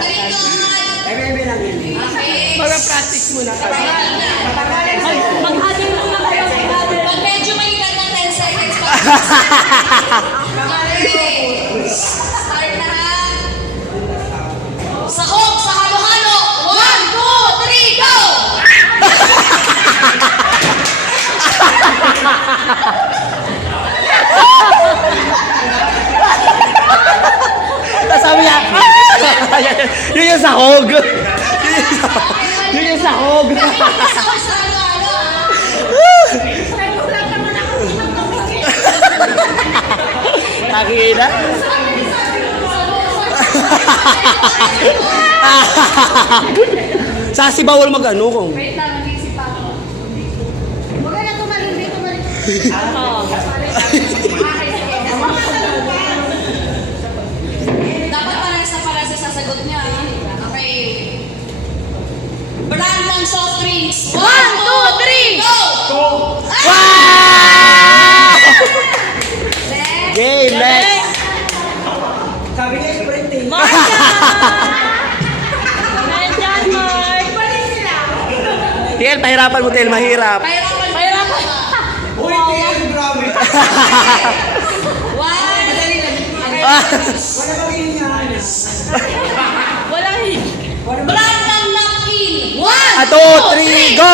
Ebe lang yun. Mag-practice muna kami. Mag-hadin muna kayo. Pag medyo may ilan na 10 seconds pa. Start na ha. Sahog sa halo-halo. 1, 2, 3, go! Sabi niya, yun yung sahog. Yun yung sahog. Sahog sa halo-halo ha. Nakikita? Sasi bawal mag-ano kung. Wait lang, nag-iisip pa ako. Huwag ka na tumalun dito, tumalun. Dapat parehas na parehas sa sasagot niya. Okay. Brand ng soft drinks. 1, 2, 3, go! Wow! Game, next. Sabi niya, sprinting. Nandyan, Mark. Tiel, pahirapan mo, Tiel, mahirap. Pahirapan. Uy, Tiel, grabe. 1. Wala magiging yan. Walang Brand ng napkin. 1, 2, 3, go!